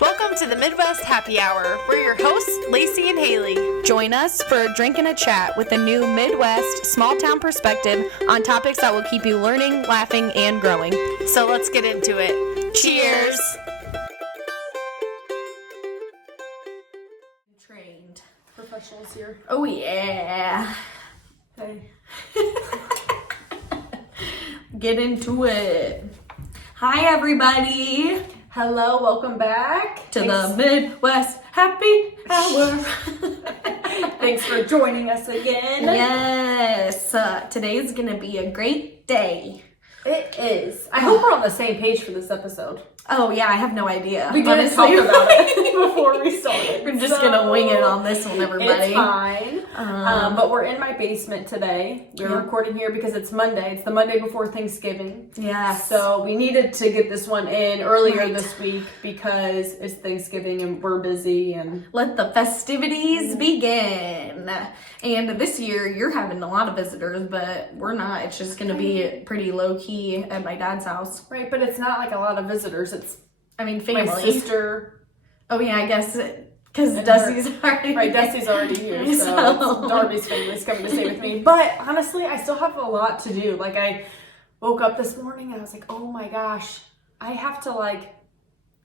Welcome to the Midwest Happy Hour. We're your hosts, Lacey and Haley. Join us for a drink and a chat with a new Midwest small town perspective on topics that will keep you learning, laughing, and growing. So let's get into it. Cheers! Trained Professionals here. Oh yeah. Hey. Get into it. Hi everybody. Hello, welcome back To the Midwest Happy Hour. Thanks for joining us again. Yes. Today's going to be a great day. It is. I hope we're on the same page for this episode. Oh yeah, I have no idea. We didn't talk about it before we started. We're just going to wing it on this one, everybody. It's fine. But we're in my basement today. We're recording here because it's Monday. It's the Monday before Thanksgiving. Yes. So we needed to get this one in earlier this week because it's Thanksgiving and we're busy and let the festivities begin. And this year you're having a lot of visitors, but we're not. It's just going to be pretty low key at my dad's house. Right, but it's not like a lot of visitors. It's family. My sister. Oh yeah, I guess because Dusty's already right. Dusty's already here, so Darby's family's coming to stay with me. But honestly, I still have a lot to do. Like I woke up this morning and I was like, oh my gosh, I have to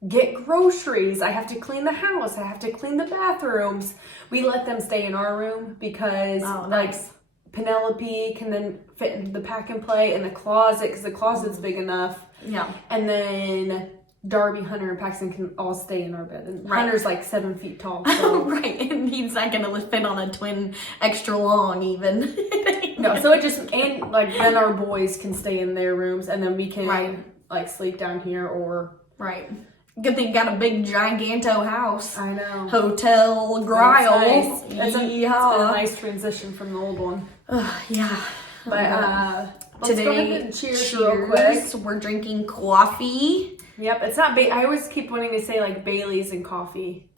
get groceries. I have to clean the house. I have to clean the bathrooms. We let them stay in our room because Penelope can then fit into the pack and play in the closet because the closet's big enough. Yeah. And then Darby, Hunter, and Paxton can all stay in our bed. And Hunter's 7 feet tall. So. Right. And he's not going to fit on a twin extra long even. No, so it just, and then our boys can stay in their rooms and then we can sleep down here or. Right. Good thing you got a big giganto house. I know. Hotel Grial. Nice. It's been a nice transition from the old one. Yeah. But let's today, go ahead and cheers real quick. We're drinking coffee. Yep, it's not, I always keep wanting to say Bailey's and coffee.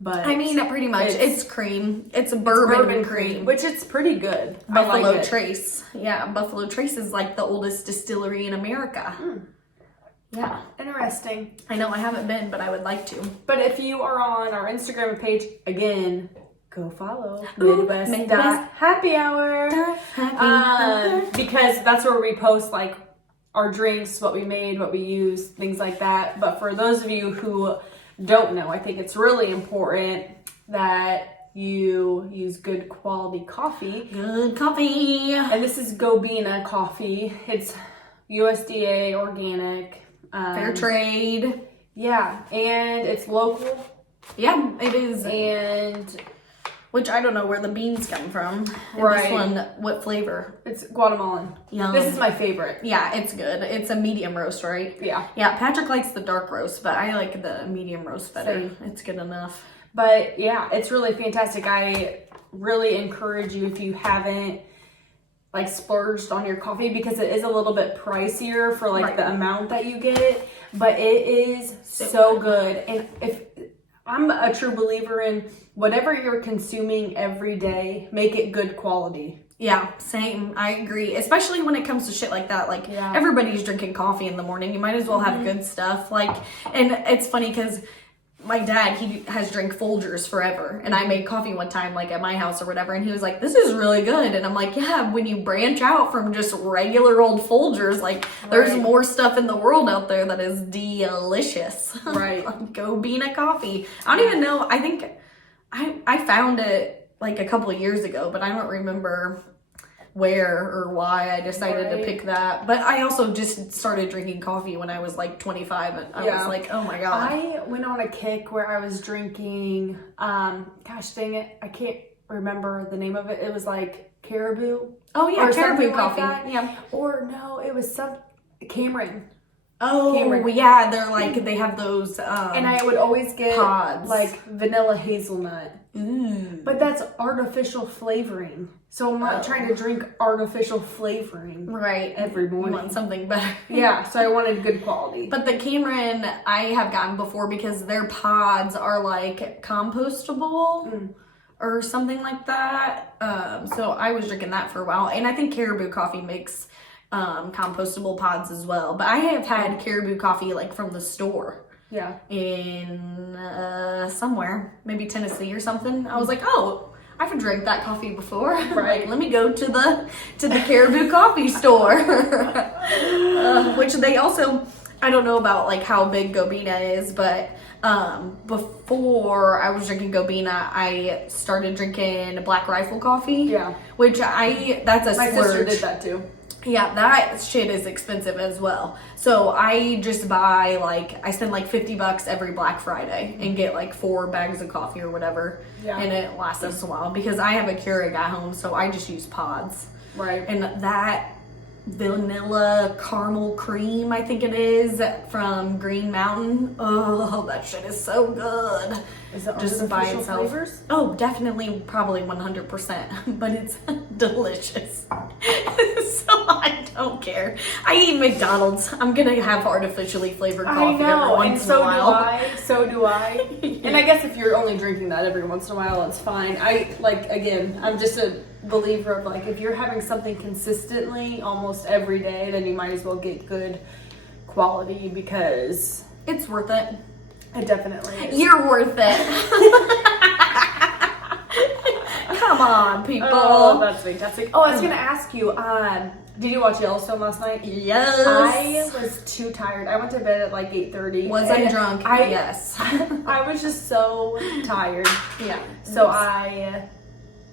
But pretty much. It's cream. It's a bourbon cream. Which it's pretty good. Buffalo Trace. Yeah, Buffalo Trace is the oldest distillery in America. Yeah. Interesting. I know I haven't been, but I would like to. But if you are on our Instagram page, again, go follow Midwest Happy Hour. Because that's where we post our drinks, what we made, what we use, things like that. But for those of you who don't know, I think it's really important that you use good quality coffee. Good coffee. And this is Gobina coffee. It's USDA organic. Fair trade. Yeah, and it's local. Yeah, it is. And which I don't know where the beans come from. Right. This one, what flavor? It's Guatemalan. Yum. This is my favorite. Yeah, it's good. It's a medium roast, right? Yeah. Yeah, Patrick likes the dark roast, but I like the medium roast better. Same. It's good enough. But yeah, it's really fantastic. I really encourage you, if you haven't splurged on your coffee, because it is a little bit pricier for the amount that you get, but it is so good. And if I'm a true believer in whatever you're consuming every day, make it good quality. Yeah, same. I agree. Especially when it comes to shit like that. Everybody's drinking coffee in the morning. You might as well have good stuff. And it's funny because my dad, he has drank Folgers forever. And I made coffee one time, at my house or whatever. And he was like, this is really good. And I'm like, yeah, when you branch out from just regular old Folgers, there's more stuff in the world out there that is delicious. Right. Gobina coffee. I don't even know. I think I found it a couple of years ago, but I don't remember where or why I decided to pick that. But I also just started drinking coffee when I was 25 and I was like, oh my God. I went on a kick where I was drinking, gosh dang it, I can't remember the name of it. It was Caribou. Oh yeah, Caribou coffee. Yeah. Or no, it was Cameron. Oh, Cameron. Yeah, they're they have those and I would always get pods. Vanilla hazelnut. Ooh. But that's artificial flavoring. So I'm not trying to drink artificial flavoring every morning. You want something better. Yeah, so I wanted good quality. But the Cameron I have gotten before because their pods are compostable or something like that. So I was drinking that for a while. And I think Caribou coffee makes compostable pods as well. But I have had Caribou coffee from the store. in somewhere, maybe Tennessee or something. I was like, oh, I've drank that coffee before. Right. Like, let me go to the Caribou coffee store. Which they also, I don't know about like how big Gobina is, but before I was drinking Gobina, I started drinking Black Rifle coffee. Yeah. Which that's a My splurge. sister did that too. Yeah, that shit is expensive as well. So I just buy I spend like $50 every Black Friday and get like 4 bags of coffee or whatever. Yeah. And it lasts us a while because I have a Keurig at home, so I just use pods. Right. And that vanilla caramel cream, I think it is, from Green Mountain. Oh, that shit is so good. Is it Just by itself. flavors? Oh, definitely, probably 100%, but it's delicious. So I don't care. I eat McDonald's. I'm gonna have artificially flavored coffee every once in a while. So do I. And I guess if you're only drinking that every once in a while, it's fine. I'm just a believer of if you're having something consistently almost every day, then you might as well get good quality because it's worth it. It definitely is. You're worth it. Come on, people. Oh, that's fantastic. Oh, I was gonna ask you, did you watch Yellowstone last night? Yes. I was too tired. I went to bed at 8:30. Was I drunk? Yes. I was just so tired. Yeah. So I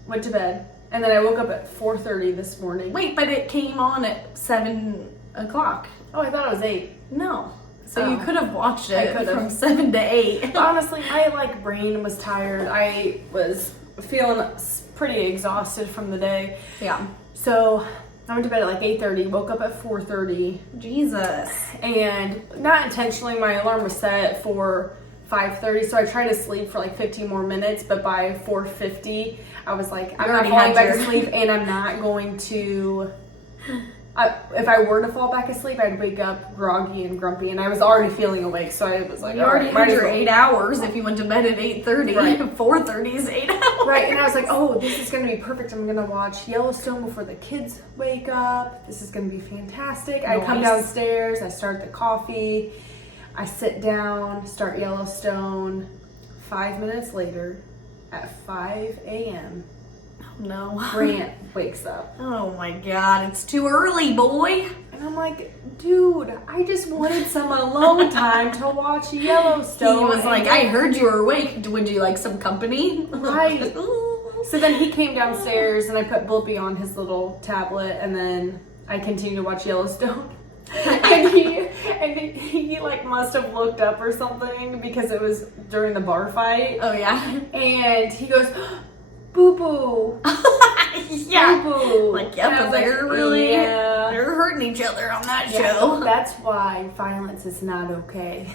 went to bed, and then I woke up at 4:30 this morning. Wait, but it came on at 7 o'clock. Oh, I thought it was 8. No. So you could have watched I it could've. from 7 to 8. But honestly, my brain was tired. I was feeling pretty exhausted from the day. Yeah. So I went to bed at 8:30, woke up at 4:30. Jesus. And not intentionally, my alarm was set for 5:30, so I tried to sleep for 15 more minutes, but by 4:50, I was like, I'm not falling back asleep, and I'm not going to... if I were to fall back asleep, I'd wake up groggy and grumpy, and I was already feeling awake, so I was like, you already had your 8 hours if you went to bed at 8:30. Right. 4:30 is 8 hours. Right, and I was like, oh, this is going to be perfect. I'm going to watch Yellowstone before the kids wake up. This is going to be fantastic. I come downstairs, I start the coffee, I sit down, start Yellowstone. 5 minutes later, at 5 a.m., No. Grant wakes up. Oh my God, it's too early, boy. And I'm like, dude, I just wanted some alone time to watch Yellowstone. He was like, I heard you were awake. Would you like some company? Right. So then he came downstairs and I put Blippi on his little tablet and then I continued to watch Yellowstone. and he must have looked up or something because it was during the bar fight. Oh yeah. And he goes, boo boo. Yeah. Boo-boo. Yep, they're they're hurting each other on that show. That's why violence is not okay.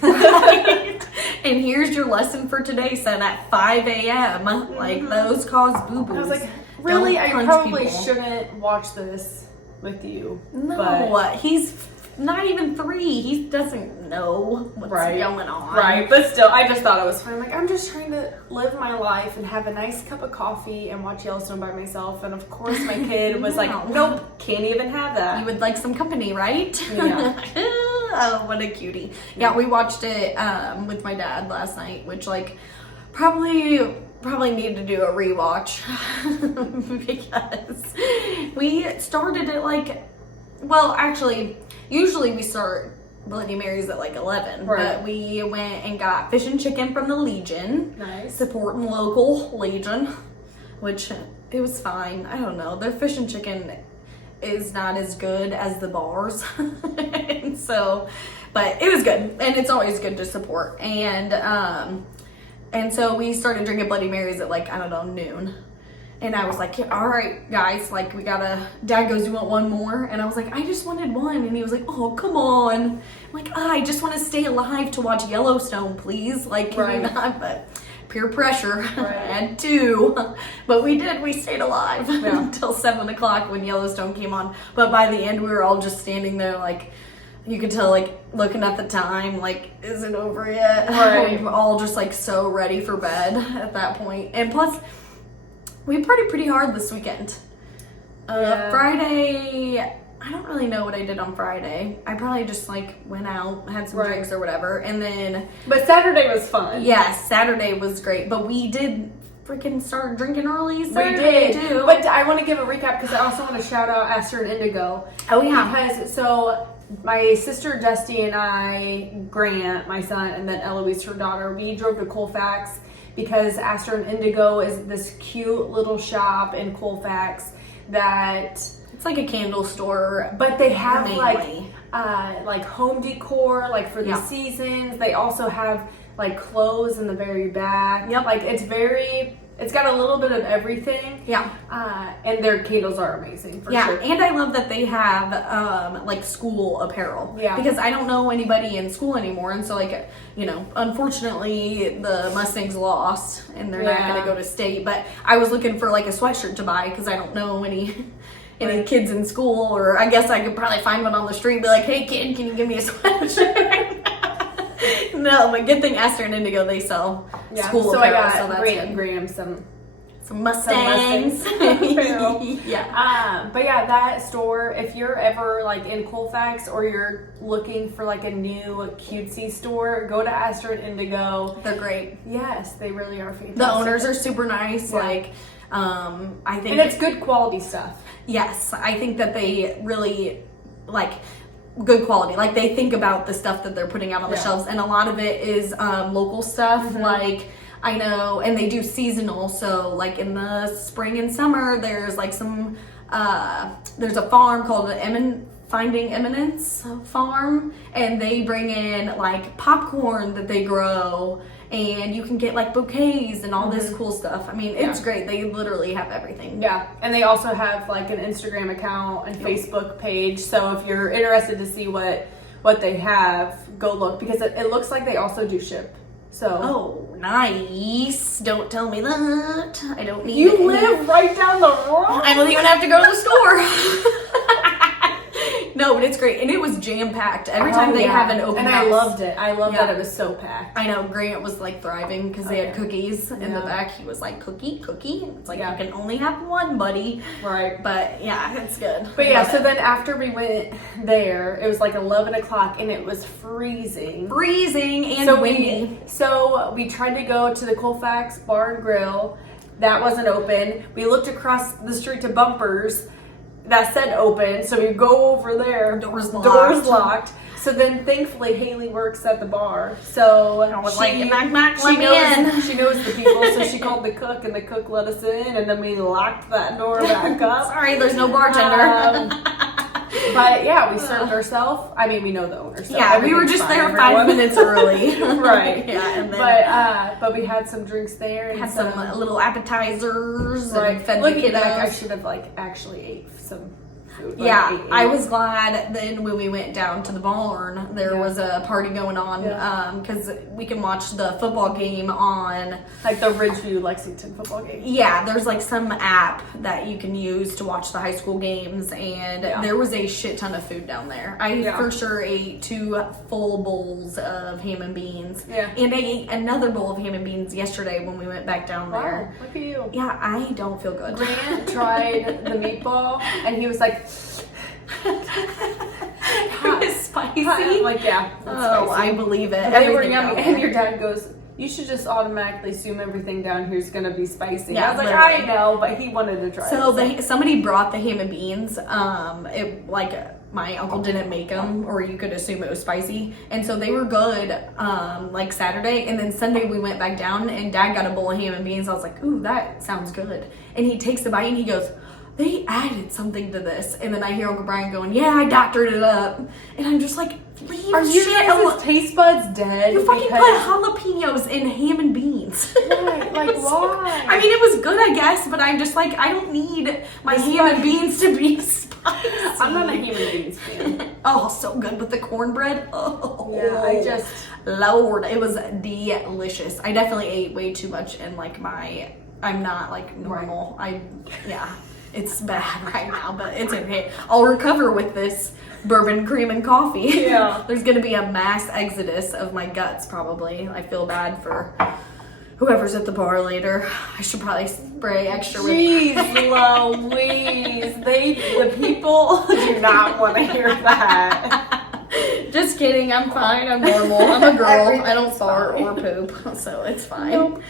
And here's your lesson for today, son, at 5 a.m. Those cause boo-boos. I was like, really? I probably shouldn't watch this with you. No, but he's not even 3. He doesn't know what's going on. Right, but still, I just thought it was fun. I'm just trying to live my life and have a nice cup of coffee and watch Yellowstone by myself. And of course, my kid was like, nope, can't even have that. You would like some company, right? Yeah. Oh, what a cutie. Yeah, we watched it with my dad last night, which probably need to do a rewatch because we started at usually we start Bloody Marys at 11, but we went and got fish and chicken from the Legion. Nice. Supporting local Legion, which it was fine. I don't know. Their fish and chicken is not as good as the bars. But it was good. And it's always good to support. And so we started drinking Bloody Marys at noon. And I was like, yeah, all right, guys, Dad goes, you want one more? And I was like, I just wanted one. And he was like, oh, come on. I'm like, I just want to stay alive to watch Yellowstone, please. Can you not? But peer pressure. I had 2. But we stayed alive until 7 o'clock when Yellowstone came on. But by the end, we were all just standing there you could tell, looking at the time, is it over yet? Right. We were all just, so ready for bed at that point. And plus, we partied pretty hard this weekend. Friday, I don't really know what I did on Friday. I probably just like went out, had some Right. drinks or whatever, and then But Saturday was fun. yes, Saturday was great. But we did freaking start drinking early. We Saturday did. too. But I want to give a recap because I also want to shout out Aster and Indigo. Oh yeah. Because so my sister Dusty and I, Grant, my son, and then Eloise, her daughter, we drove to Colfax because Aster and Indigo is this cute little shop in Colfax that It's like a candle store, but they have mainly. like home decor like for the Yeah. seasons. They also have like clothes in the very back. Yep. Like it's got a little bit of everything. Yeah. And their candles are amazing for Yeah, sure. and I love that they have like school apparel. Yeah. Because I don't know anybody in school anymore, and so like unfortunately the Mustangs lost, and they're not Yeah. going to go to state. But I was looking for like a sweatshirt to buy because I don't know any kids in school, or I guess I could probably find one on the street and be like, "Hey kid, can you give me a sweatshirt?" No, but good thing Aster and Indigo, they sell school so I apparel, got so that's Grant and good. Graham some Mustangs. apparel. Yeah. But yeah, that store, if you're ever like in Colfax or you're looking for like a new cutesy store, go to Aster and Indigo. They're great. Yes, they really are fantastic. The owners are super nice. Yeah. Like, I think, and it's good quality stuff. yes, I think that they really like good quality. Like they think about the stuff that they're putting out on the Yeah. shelves, and a lot of it is local stuff. Mhm. Like I know, and they do seasonal. So like in the spring and summer, there's like some there's a farm called the Finding Eminence Farm, and they bring in like popcorn that they grow, and you can get like bouquets and all this cool stuff. I mean, it's Yeah. great. They literally have everything. Yeah, and they also have like an Instagram account and Facebook page. So if you're interested to see what they have, go look because it looks like they also do ship. So Oh, nice. Don't tell me that. I don't need you any- live right down the road. I don't even have to go to the store. No, but it's great. And it was jam-packed. Every time they have an open and house. I loved it. I love Yeah. that it was so packed. I know Grant was like thriving because they had cookies in the Yeah. back. He was like, cookie. And it's like, Yeah. you can only have one, buddy. Right. But yeah, it's good. But yeah, Love so it. then after we went there, it was like 11 o'clock and it was freezing. Freezing and So windy. So we tried to go to the Colfax Bar and Grill. That wasn't open. We looked across the street to Bumpers. That said open. So we go over there. Doors Doors locked. locked. So then thankfully Haley works at the bar. So I was like, knock, knock, she let me knows, in. She knows the people. So she called the cook and the cook let us in. And then we locked that door back up. Sorry, there's no bartender. But yeah, we served ourselves. I mean, we know the owner. So Yeah, we were everything's just fine, there everyone. 5 minutes early. Right. Yeah, and then But we had some drinks there and had some little appetizers and fed the Looking back, I kiddos. should have actually ate some food. Yeah, I was glad then when we went down to the barn, there Yeah. was a party going on because we can watch the football game on. like the Ridgeview Lexington football game. Yeah, there's like some app that you can use to watch the high school games, and there was a shit ton of food down there. I for sure ate 2 full bowls of ham and beans. Yeah. And I ate another bowl of ham and beans yesterday when we went back down Wow, there. look at you. Yeah, I don't feel good. Grant tried the meatball and he was like, It was spicy. I'm like, yeah. It's Oh, spicy. I believe it. They were Everything yummy. down And there. your dad goes, you should just automatically assume everything down here is going to be spicy. Yeah, I was like, literally. I know, but he wanted to try So it. somebody brought the ham and beans. My uncle didn't make them, or you could assume it was spicy, and so they were good. Like Saturday, and then Sunday we went back down, and Dad got a bowl of ham and beans. I was like, "Ooh, that sounds good." And he takes a bite and he goes, "They added something to this." And then I hear Uncle Brian going, "Yeah, I doctored it up," and I'm just like, "Leave Are you shit guys' alone. taste buds dead? You fucking because- put jalapenos in ham and beans." Right, like, why? I mean, it was good, I guess, but I'm just like, I don't need my ham and beans to be spicy. I'm not a ham and beans fan. Oh, so good with the cornbread. Oh, Yeah, I just- Lord, it was delicious. I definitely ate way too much, and like I'm not like normal. It's bad right now, but it's okay. I'll recover with this bourbon cream and coffee. Yeah. There's gonna be a mass exodus of my guts probably. I feel bad for whoever's at the bar later. I should probably spray extra with. Jeez Louise. The people do not want to hear that. Just kidding. I'm fine. I'm normal. I'm a girl. I don't fart fine. or poop, so it's fine. Nope.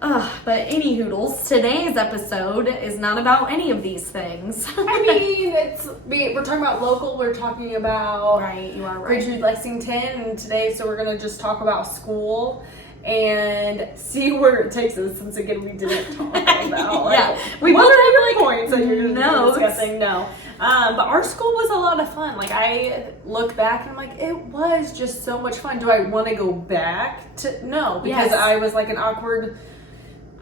But any hoodles, today's episode is not about any of these things. I mean, we're talking about local. We're talking about Right, you are right. Ridgeview, Lexington, and today, so we're gonna just talk about school and see where it takes us. Since again, we didn't talk about we what both are your have, points that you're notes. discussing. No, but our school was a lot of fun. Like I look back and I'm like, it was just so much fun. Do I want to go back to? No, because Yes. I was like an awkward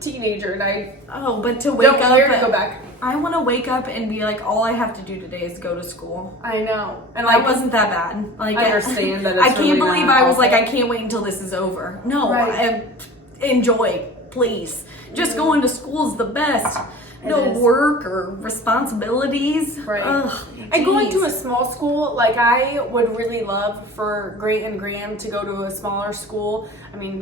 teenager, and I but to wake don't up, care to go back. I want to wake up and be like, all I have to do today is go to school. I know, and Like, wasn't that bad. Like, I understand that. It's I can't really believe not I was like, awful. I can't wait until this is over. No, Right. enjoy, please. Just going to school is the best. No is. work or responsibilities. Right. Ugh, And going jeez. to a small school, like I would really love for Grant and Graham to go to a smaller school. I mean,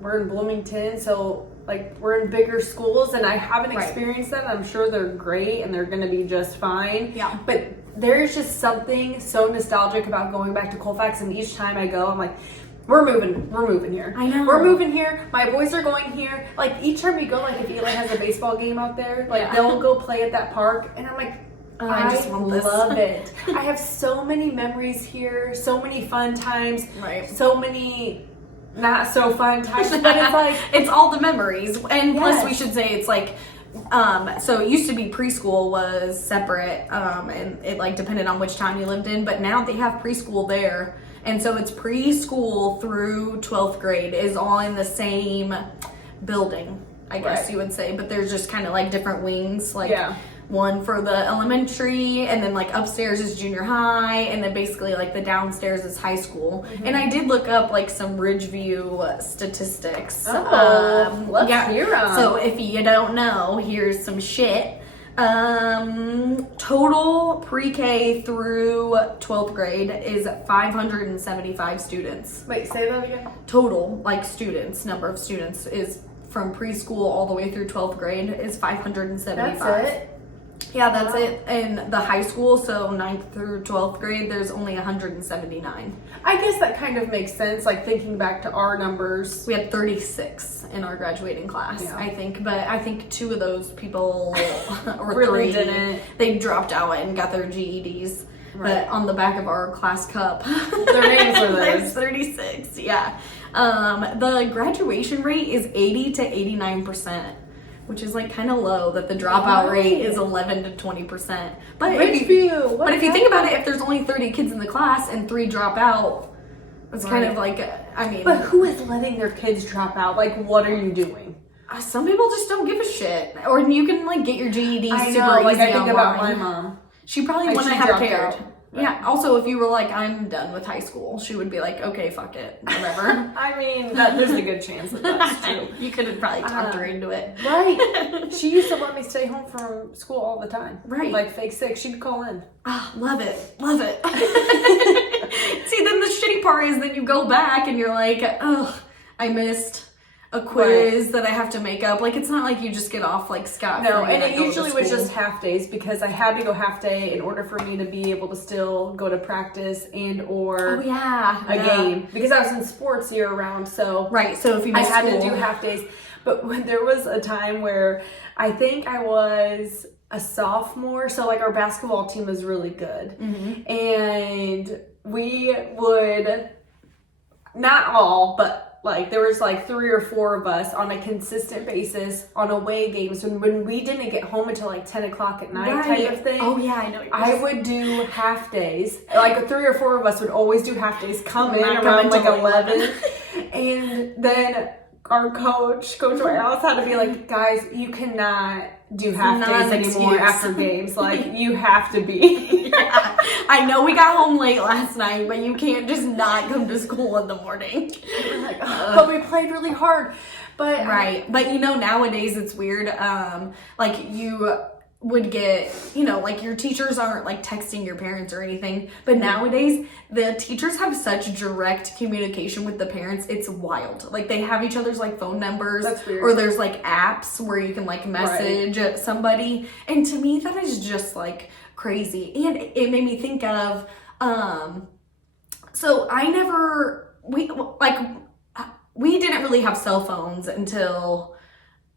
we're in Bloomington, so like we're in bigger schools, and I haven't Right. experienced that. I'm sure they're great and they're going to be just fine. Yeah. But there's just something so nostalgic about going back to Colfax, and each time I go, I'm like, we're moving here. I know. We're moving here. My boys are going here. Like each time we go, like if Eli has a baseball game out there, like Yeah. they'll go play at that park, and I'm like, I just want this. love it. I have so many memories here, so many fun times, Right. so many not so fun times, but it's like, it's all the memories. And plus Yes. we should say it's like so it used to be preschool was separate and it like depended on which town you lived in, but now they have preschool there, and so it's preschool through 12th grade is all in the same building, I guess Right. you would say, but there's just kind of like different wings, like Yeah. one for the elementary, and then like upstairs is junior high, and then basically like the downstairs is high school. And I did look up like some Ridgeview statistics. let's hear 'em. So if you don't know, here's some shit. Total pre-K through 12th grade is 575 students. wait, say that again. Total, like students, number of students is from preschool all the way through 12th grade is 575. That's it. Yeah, that's Wow. it. In the high school, so 9th through 12th grade, there's only 179. I guess that kind of makes sense, like thinking back to our numbers. We had 36 in our graduating class, Yeah. I think. But I think 2 of those people, or Really 3, didn't. they dropped out and got their GEDs. Right. But on the back of our class cup, Their names are there's those. 36. Yeah. The graduation rate is 80 to 89%. Which is like kind of low. That the dropout rate is 11 to 20%. But if you, Ridgeview. but if you think about it, if there's only 30 kids in the class and 3 drop out, it's kind of Right. like, I mean, But who is letting their kids drop out? Like, what are you doing? some people just don't give a shit. Or you can like get your GED I super know, like easy I think about my online. mom. She probably And wouldn't she have dropped cared. out. Yeah. Also, if you were like, I'm done with high school, she would be like, okay, fuck it, whatever. I mean, there's a good chance that that's true. You could have probably talked her into it. Right. She used to let me stay home from school all the time. Right. Like fake sick. She'd call in. Ah, love it. Love it. See, then the shitty part is then you go back and you're like, ugh, I missed a quiz that I have to make up. Like, it's not like you just get off like scot-free. No, and it go to usually was school. just half days because I had to go half day in order for me to be able to still go to practice and or Oh, yeah. a game because I was in sports year round. So Right, so if you I miss had to school- do half days. But when there was a time where I think I was a sophomore, so like our basketball team was really good. And we would, not all, but like there was like 3 or 4 of us on a consistent basis on away games. And when we didn't get home until like 10 o'clock at night type of thing. Oh, yeah, I know. I would do half days. Like 3 or 4 of us would always do half days. Come in Not around come like until 11, and then our Coach Rouse had to be like, guys, you cannot do half not days an anymore excuse. after games. Like you have to be. I know we got home late last night, but you can't just not come to school in the morning. We're like, "Ugh," but we played really hard. But Right. But you know, nowadays it's weird. Like would get, you know, like your teachers aren't like texting your parents or anything, but nowadays the teachers have such direct communication with the parents. It's wild. Like they have each other's like phone numbers. That's weird. Or there's like apps where you can like message somebody. And to me that is just like crazy. And it made me think of, so we didn't really have cell phones until,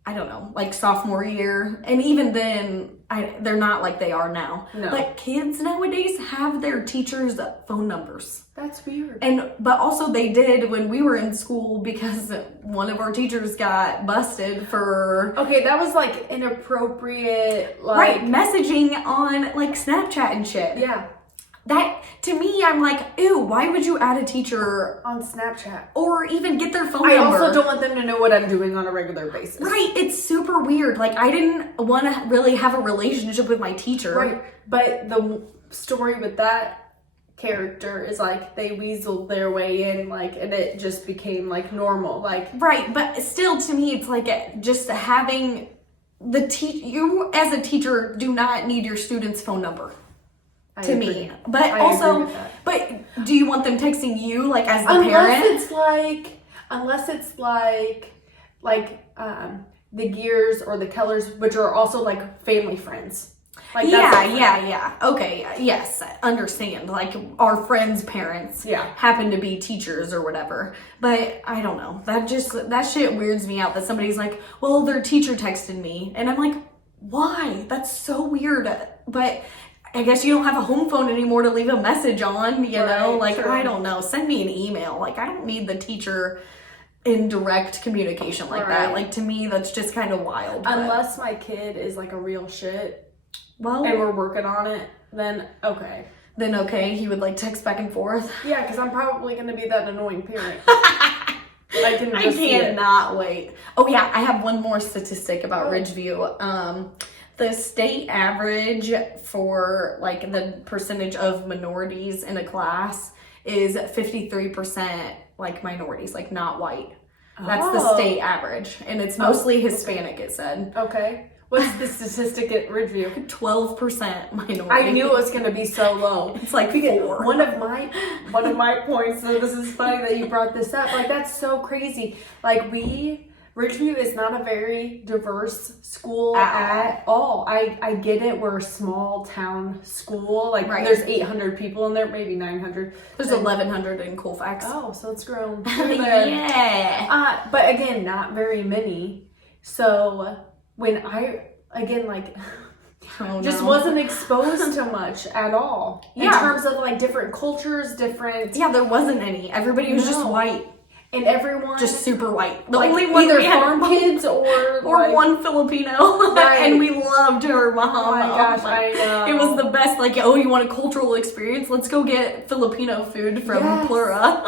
I don't know, like sophomore year. And even then, they're not like they are now. No. But kids nowadays have their teachers' phone numbers. That's weird. But also they did when we were in school because one of our teachers got busted for... Okay, that was like inappropriate, like... Right, messaging on like Snapchat and shit. Yeah. That, to me, I'm like, ew, why would you add a teacher on Snapchat? Or even get their phone I number? also don't want them to know what I'm doing on a regular basis. Right, it's super weird. Like, I didn't want to really have a relationship with my teacher. Right, but the story with that character is like they weaseled their way in, like, and it just became like normal. Like, right, but still, to me, it's like just having you as a teacher do not need your student's phone number. To me, but also, but do you want them texting you like as the parent? Unless it's like the Gears or the Kellers, which are also like family friends. Like yeah. Okay, yes, I understand. Like our friends' parents happen to be teachers or whatever. But I don't know. That shit weirds me out that somebody's like, well, their teacher texted me, and I'm like, why? That's so weird. But I guess you don't have a home phone anymore to leave a message on, you know? Like, true. I don't know. Send me an email. Like, I don't need the teacher in direct communication like that. Like, to me, that's just kind of wild. Unless my kid is, like, a real shit, and we're working on it, then okay. Then okay, he would, like, text back and forth. Yeah, because I'm probably going to be that annoying parent. I cannot wait. Oh, yeah, I have one more statistic about Ridgeview. The state average for like the percentage of minorities in a class is 53% like minorities, like not white. That's the state average. And it's mostly Hispanic, it said. Okay. What's the statistic at Ridgeview? 12% minority. I knew it was going to be so low. It's like 4. One of my points, so this is funny that you brought this up. Like, that's so crazy. Like, Ridgeview is not a very diverse school at all. I get it. We're a small town school. Like, there's 800 people in there, maybe 900. There's 1,100 in Colfax. Oh, so it's grown. Yeah. But again, not very many. So when wasn't exposed to much at all. In terms of like different cultures, Yeah, there wasn't any. Everybody was just white. And everyone just super white. The only one either farm kids or one Filipino, and we loved her mom. Oh my gosh, I know. It was the best. Like, oh, you want a cultural experience? Let's go get Filipino food from Plura.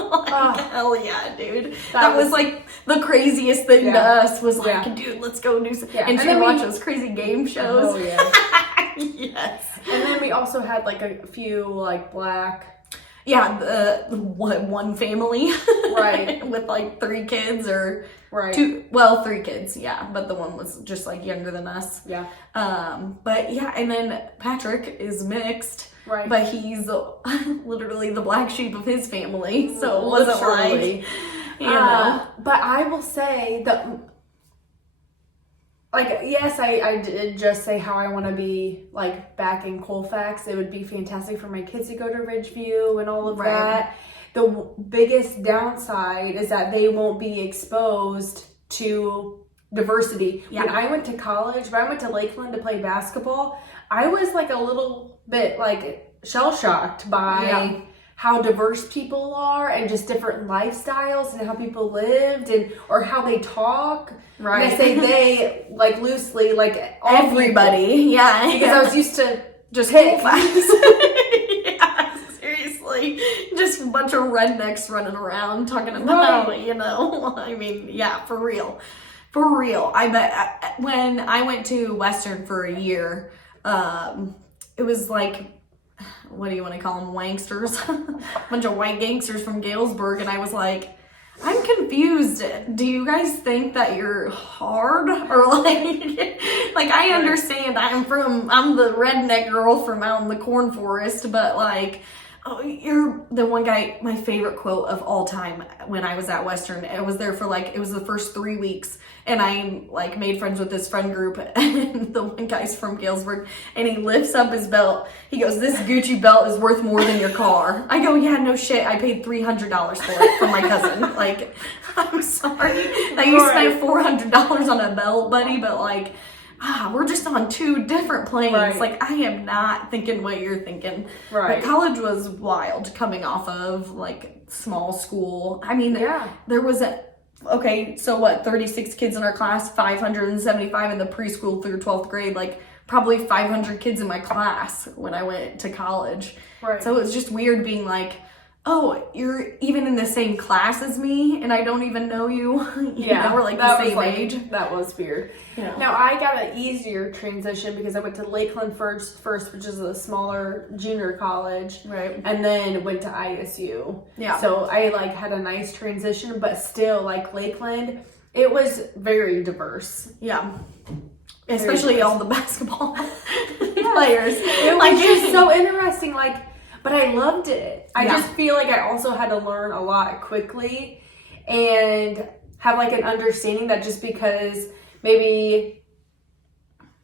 Hell yeah, dude. That was like the craziest thing to us. Was like, dude, let's go do some. And she watched those crazy game shows. Oh yeah. Yes. And then we also had like a few like black. Yeah, the one family, with like 3 kids or 2. Well, 3 kids, but the one was just like younger than us. Yeah. But yeah, and then Patrick is mixed, but he's literally the black sheep of his family, so it wasn't like, you know. But I will say that. Like, yes, I did just say how I want to be, like, back in Colfax. It would be fantastic for my kids to go to Ridgeview and all of that. The biggest downside is that they won't be exposed to diversity. Yeah. When I went to college, when I went to Lakeland to play basketball, I was, like, a little bit, like, shell-shocked by how diverse people are and just different lifestyles and how people lived or how they talk. Right. And I say they, like, loosely, like, all everybody. People. Yeah. Because I was used to just hit. Yeah, seriously. Just a bunch of rednecks running around talking about, you know. I mean, yeah, for real. For real. I bet when I went to Western for a year, it was like, what do you want to call them? Wanksters. A bunch of white gangsters from Galesburg. And I was like, I'm confused. Do you guys think that you're hard or like I understand I'm the redneck girl from out in the corn forest, but like, oh, you're the one guy, my favorite quote of all time when I was at Western. I was there for like, it was the first 3 weeks and I like made friends with this friend group and the one guy's from Galesburg and he lifts up his belt. He goes, "This Gucci belt is worth more than your car." I go, "Yeah, no shit. I paid $300 for it from my cousin." Like, I'm sorry that you spent $400 on a belt, buddy, but like, we're just on two different planes. Right. Like, I am not thinking what you're thinking. Right. But college was wild coming off of like small school. I mean, there was so what, 36 kids in our class, 575 in the preschool through 12th grade, like probably 500 kids in my class when I went to college. Right. So it was just weird being like, oh, you're even in the same class as me and I don't even know you. You know, we're like the same age. That was weird. Yeah. Now, I got an easier transition because I went to Lakeland first, which is a smaller junior college. Right. And then went to ISU. Yeah. So I like had a nice transition, but still like Lakeland, it was very diverse. Yeah. Especially all the basketball players. It was just so interesting. Like, but I loved it. I just feel like I also had to learn a lot quickly and have like an understanding that just because maybe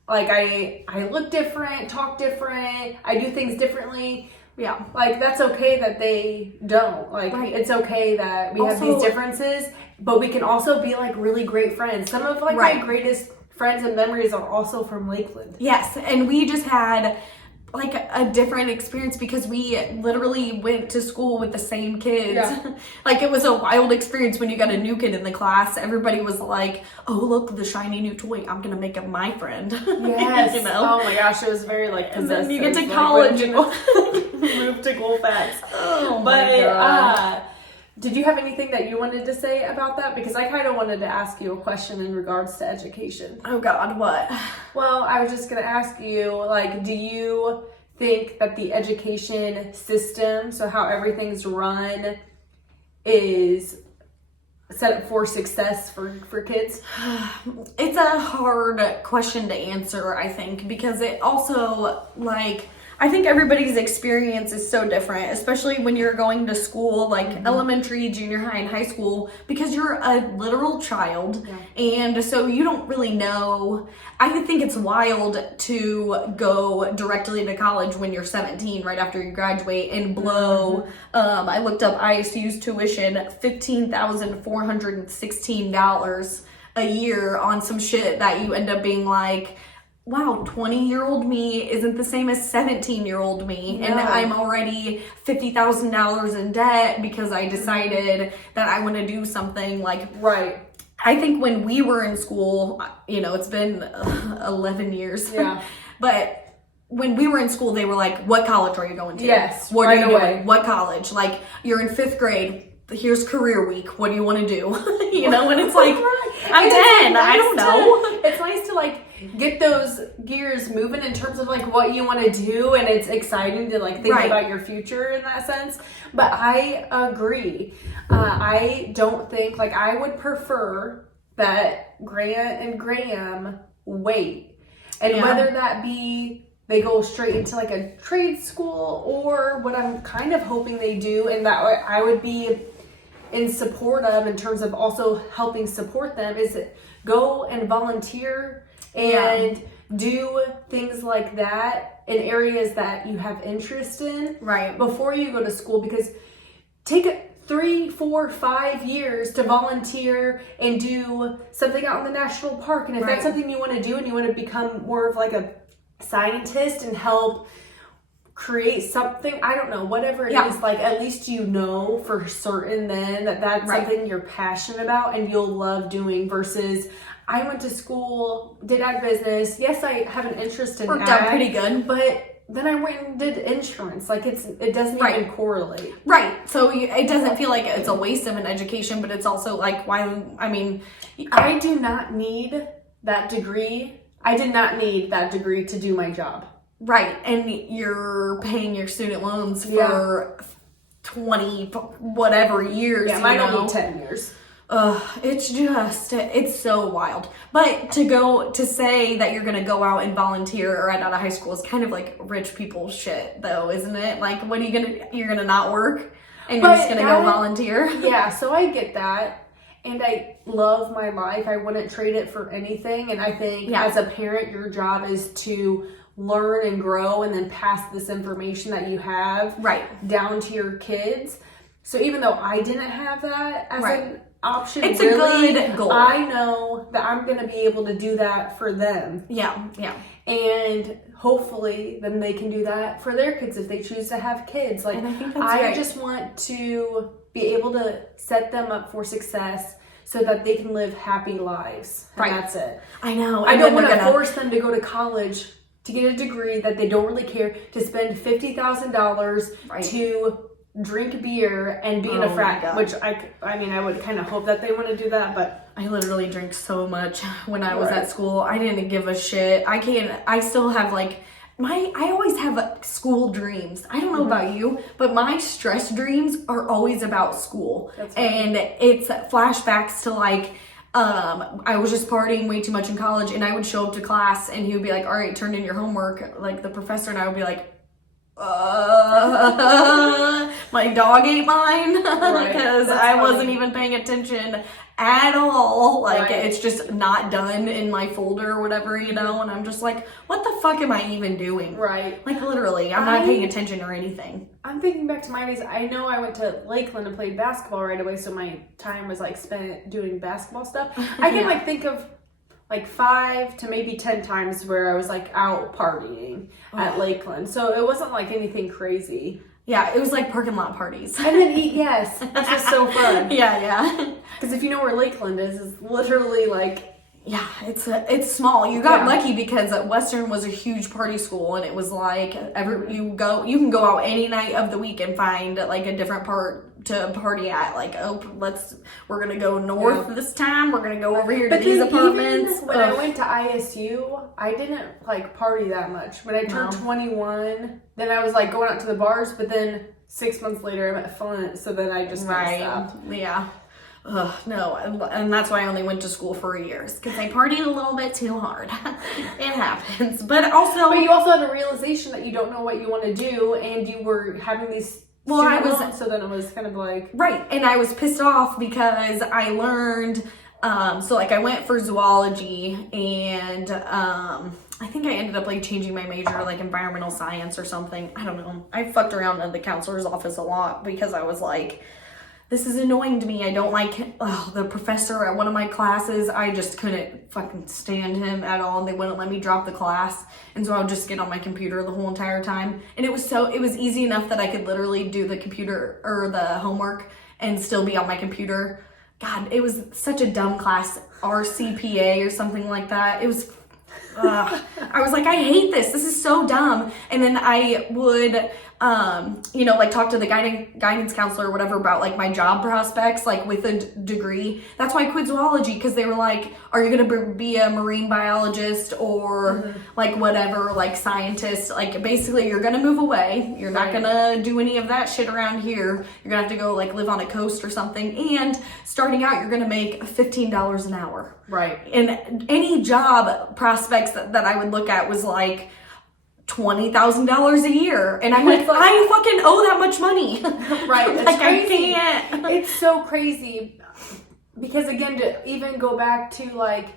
like I look different, talk different, I do things differently. Yeah. Like that's okay that they don't. Like it's okay that we have these differences, but we can also be like really great friends. Some of like my greatest friends and memories are also from Lakeland. Yes, and we just had like a different experience because we literally went to school with the same kids. Yeah. Like it was a wild experience when you got a new kid in the class. Everybody was like, "Oh, look, the shiny new toy. I'm gonna make him my friend." Yes. You know? Oh my gosh, it was very like possessive. And then you get to college and move to Colfax. Oh my God. Did you have anything that you wanted to say about that? Because I kind of wanted to ask you a question in regards to education. Oh God, what? Well, I was just going to ask you, like, do you think that the education system, so how everything's run, is set up for success for kids? It's a hard question to answer, I think, because it also, like, I think everybody's experience is so different, especially when you're going to school, like elementary, junior high, and high school, because you're a literal child. Yeah. And so you don't really know. I think it's wild to go directly to college when you're 17, right after you graduate, and blow, I looked up ISU's tuition, $15,416 a year on some shit that you end up being like, wow, 20-year-old me isn't the same as 17-year-old me. No. And I'm already $50,000 in debt because I decided that I want to do something like... Right. I think when we were in school, you know, it's been 11 years. Yeah. But when we were in school, they were like, what college are you going to? Yes. What are you doing? What college? Like, you're in 5th grade. Here's career week. What do you want to do? You know, and it's like, I'm 10. I don't know. It's nice to like get those gears moving in terms of like what you want to do, and it's exciting to like think about your future in that sense. But I agree. I don't think, like, I would prefer that Grant and Graham wait, and whether that be they go straight into like a trade school, or what I'm kind of hoping they do, and that I would be in support of in terms of also helping support them, is go and volunteer and do things like that in areas that you have interest in before you go to school, because take 3, 4, 5 years to volunteer and do something out in the national park, and if that's something you want to do and you want to become more of like a scientist and help create something, I don't know, whatever it is, like at least you know for certain then that that's something you're passionate about and you'll love doing, versus I went to school, did ag business. Yes, I have an interest in worked ag, out pretty good, but then I went and did insurance. Like it doesn't even correlate. Right. So it doesn't feel like it's a waste of an education, but it's also like, why? I mean, I do not need that degree. I did not need that degree to do my job. Right. And you're paying your student loans for 20 whatever years. Yeah, mine only 10 years. It's so wild. But to say that you're gonna go out and volunteer right out of high school is kind of like rich people shit, though, isn't it? Like, what are you're gonna not work and you're just gonna go volunteer? Yeah, so I get that, and I love my life. I wouldn't trade it for anything, and I think as a parent, your job is to learn and grow and then pass this information that you have down to your kids. So even though I didn't have that as an option, it's really a good goal. I know that I'm going to be able to do that for them. Yeah. And hopefully then they can do that for their kids if they choose to have kids. Like, and I think that's just want to be able to set them up for success so that they can live happy lives. And that's it. I know. I don't want to force them to go to college to get a degree that they don't really care, to spend $50,000 to drink beer and be in a frat, which I mean, I would kind of hope that they want to do that, but I literally drank so much when I was at school. I didn't give a shit. I still have like, I always have school dreams. I don't know about you, but my stress dreams are always about school. And it's flashbacks to like, I was just partying way too much in college, and I would show up to class and he would be like, all right, turn in your homework, like the professor, and I would be like, my dog ate mine because I wasn't even paying attention at all. Like, it's just not done in my folder or whatever, and I'm just like, what the fuck am I even doing? Like, literally, I'm not paying attention or anything. I'm thinking back to my days. I know I went to Lakeland and played basketball right away, so my time was like spent doing basketball stuff. I can like think of like 5 to maybe 10 times where I was like out partying at Lakeland. So it wasn't like anything crazy. Yeah, it was like parking lot parties. And then yes, that's just so fun. Yeah. Because if you know where Lakeland is, it's literally like, it's small. You got lucky because Western was a huge party school, and it was like you can go out any night of the week and find like a different part to party at. Like, we're gonna go north this time. We're gonna go over here to these apartments. When I went to ISU, I didn't like party that much. When I turned 21, then I was like going out to the bars. But then 6 months later, I met Flint, so then I just stopped. Yeah. No, and that's why I only went to school for a year, because I partied a little bit too hard. It happens. But you also had a realization that you don't know what you want to do, and you were having these so then it was kind of like... and I was pissed off because I learned, so like I went for zoology, and I think I ended up like changing my major, like environmental science or something. I don't know. I fucked around in the counselor's office a lot because I was like, this is annoying to me. I don't like the professor at one of my classes. I just couldn't fucking stand him at all, and they wouldn't let me drop the class. And so I would just get on my computer the whole entire time. And it was easy enough that I could literally do the computer or the homework and still be on my computer. God, it was such a dumb class, RCPA or something like that. It was, I was like, I hate this. This is so dumb. And then I would, like talk to the guidance counselor or whatever about like my job prospects, like with a degree. That's why I quit zoology, because they were like, are you going to be a marine biologist or like whatever, like scientist? Like basically you're going to move away. You're not going to do any of that shit around here. You're going to have to go like live on a coast or something. And starting out, you're going to make $15 an hour. And any job prospects that I would look at was like $20,000 a year, and I'm like, I fucking owe that much money. It's like crazy. I can't. It's so crazy because again, to even go back to like,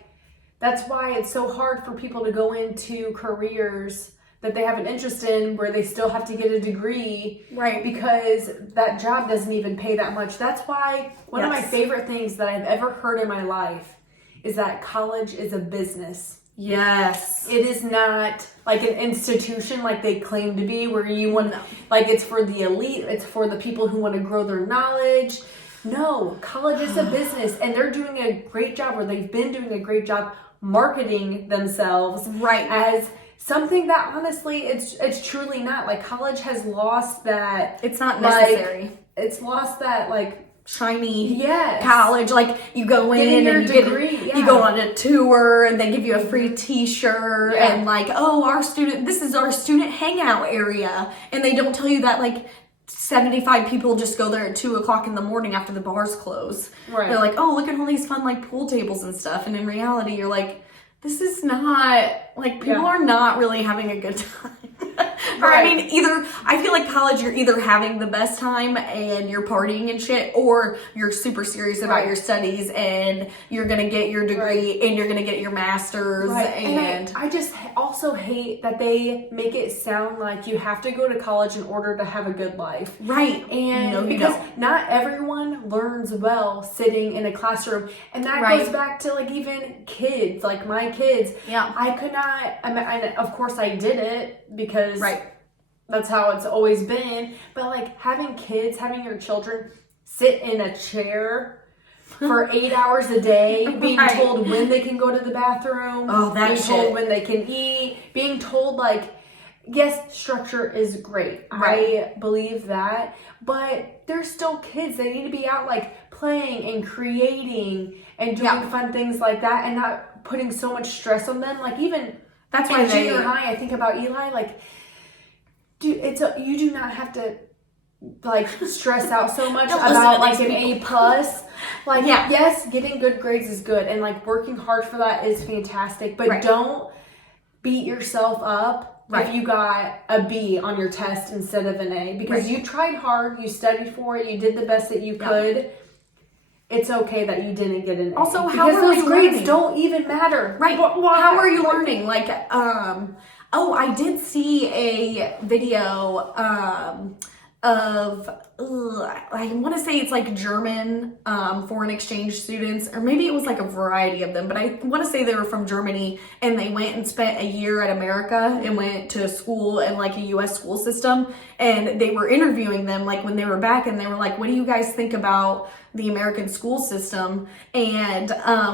that's why it's so hard for people to go into careers that they have an interest in where they still have to get a degree, because that job doesn't even pay that much. That's why one of my favorite things that I've ever heard in my life is that college is a business. Yes. It is not like an institution like they claim to be, where you want to, like, it's for the elite, it's for the people who want to grow their knowledge. No, college is a business, and they're doing a great job, or they've been doing a great job marketing themselves as something that honestly it's truly not. Like, college has lost that. It's not necessary. Like, it's lost that like shiny college, like you go in and you go on a tour and they give you a free t-shirt and like, oh, this is our student hangout area, and they don't tell you that like 75 people just go there at 2:00 in the morning after the bars close. Right. They're like, oh, look at all these fun like pool tables and stuff. And in reality, you're like, this is not, like, people are not really having a good time. Or, I mean, I feel like college, you're either having the best time and you're partying and shit, or you're super serious about your studies and you're going to get your degree and you're going to get your master's. Right. And I just also hate that they make it sound like you have to go to college in order to have a good life. Right. And no, because not everyone learns well sitting in a classroom. And that goes back to, like, even kids, like my kids. Yeah. I could not, of course I did it because that's how it's always been. But, like, having your children sit in a chair for 8 hours a day, being told when they can go to the bathroom, being told when they can eat, being told, like, yes, structure is great. I believe that. But they're still kids. They need to be out, like, playing and creating and doing fun things like that, and not putting so much stress on them. Like, even that's why in junior high, I think about Eli, like, dude, you do not have to, like, stress out so much about, like, an A+. Like, yes, getting good grades is good, and, like, working hard for that is fantastic, but don't beat yourself up if you got a B on your test instead of an A, because you tried hard, you studied for it, you did the best that you could. It's okay that you didn't get an A. Also, how are those you grades learning? don't even matter. Right. How are you learning? Like, I did see a video of, I want to say it's like German foreign exchange students, or maybe it was like a variety of them, but I want to say they were from Germany, and they went and spent a year at America and went to school in like a US school system, and they were interviewing them like when they were back, and they were like, what do you guys think about the American school system? And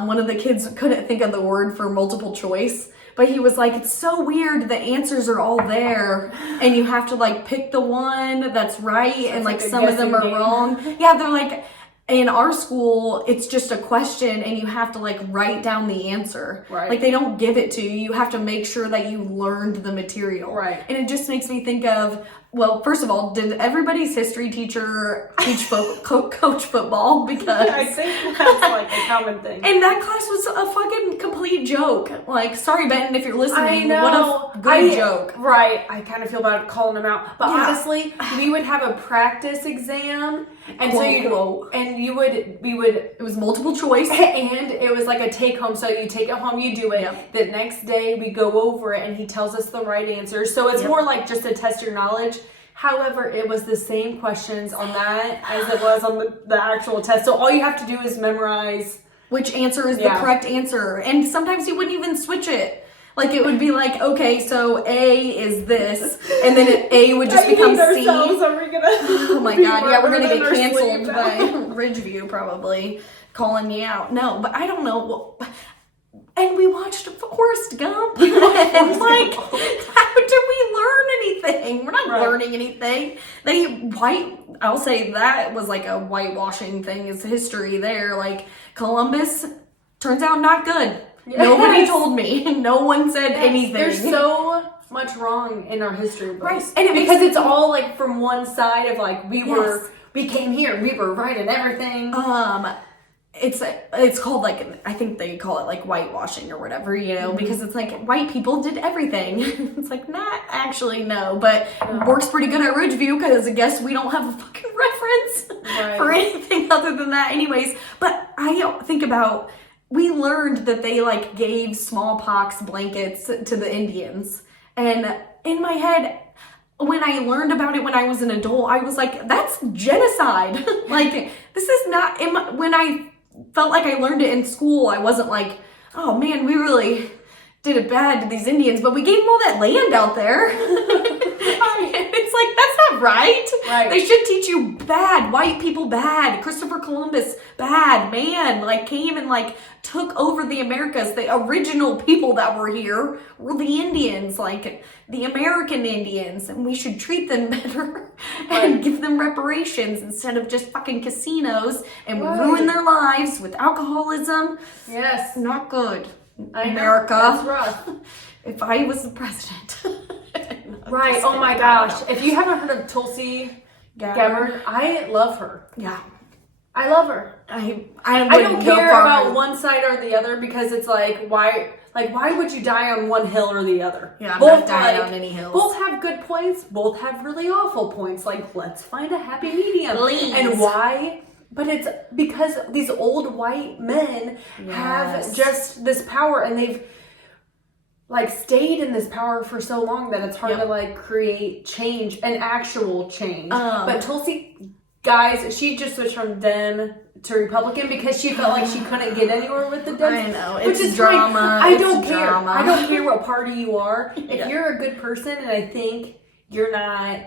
one of the kids couldn't think of the word for multiple choice, but he was like, it's so weird, the answers are all there and you have to like pick the one that's right, and like some of them are wrong. Yeah, they're like, in our school, it's just a question and you have to like write down the answer. Right. Like, they don't give it to you. You have to make sure that you learned the material. Right. And it just makes me think of, well, first of all, did everybody's history teacher teach coach football? Because I think that's like a common thing. And that class was a fucking complete joke. Like, sorry, Benton, if you're listening, I know. what a good joke. Right. I kind of feel bad calling them out. But honestly, we would have a practice exam. And it was multiple choice. And it was like a take home. So you take it home, you do it. Yep. The next day we go over it and he tells us the right answer. So it's more like just to test your knowledge. However, it was the same questions on that as it was on the actual test. So all you have to do is memorize which answer is the correct answer. And sometimes you wouldn't even switch it. Like, it would be like, okay, so A is this, and then A would just become C. Oh my god, yeah, we're gonna get canceled by Ridgeview probably, calling me out. No, but I don't know. And we watched Forrest Gump. And like, how did we learn anything? We're not learning anything. I'll say that was like a whitewashing thing, is history there. Like, Columbus turns out not good. Yes. Nobody told me. No one said anything. There's so much wrong in our history books. Right. And because it's all like from one side of like, we came here, we were right in everything. It's called like, I think they call it like whitewashing or whatever, you know, because it's like white people did everything. It's like, not actually, no, but works pretty good at Ridgeview because I guess we don't have a fucking reference for anything other than that anyways. But I think about, we learned that they like gave smallpox blankets to the Indians. And in my head, when I learned about it when I was an adult, I was like, that's genocide. Like, this is not, when I felt like I learned it in school, I wasn't like, oh man, we really did it bad to these Indians, but we gave them all that land out there. It's like, that's not right. They should teach you bad, white people bad, Christopher Columbus bad, man, like came and like took over the Americas. The original people that were here were the Indians, like the American Indians, and we should treat them better and give them reparations instead of just fucking casinos, and we ruin their lives with alcoholism. Yes. Not good. America. That's rough. If I was the president. Right. Oh my gosh. If you haven't heard of Tulsi Gabbard. I love her. Yeah. I love her. I don't care about one side or the other because it's like why would you die on one hill or the other? Yeah, I'm both not dying on any hills. Both have good points. Both have really awful points. Like, let's find a happy medium. Please. And why? But it's because these old white men have just this power, and they've like stayed in this power for so long that it's hard to like create change, an actual change. But Tulsi, guys, she just switched from Dem to Republican because she felt like she couldn't get anywhere with the Dems. I know, which it's is drama. Fine. I don't care. Drama. I don't care what party you are. If you're a good person and I think you're not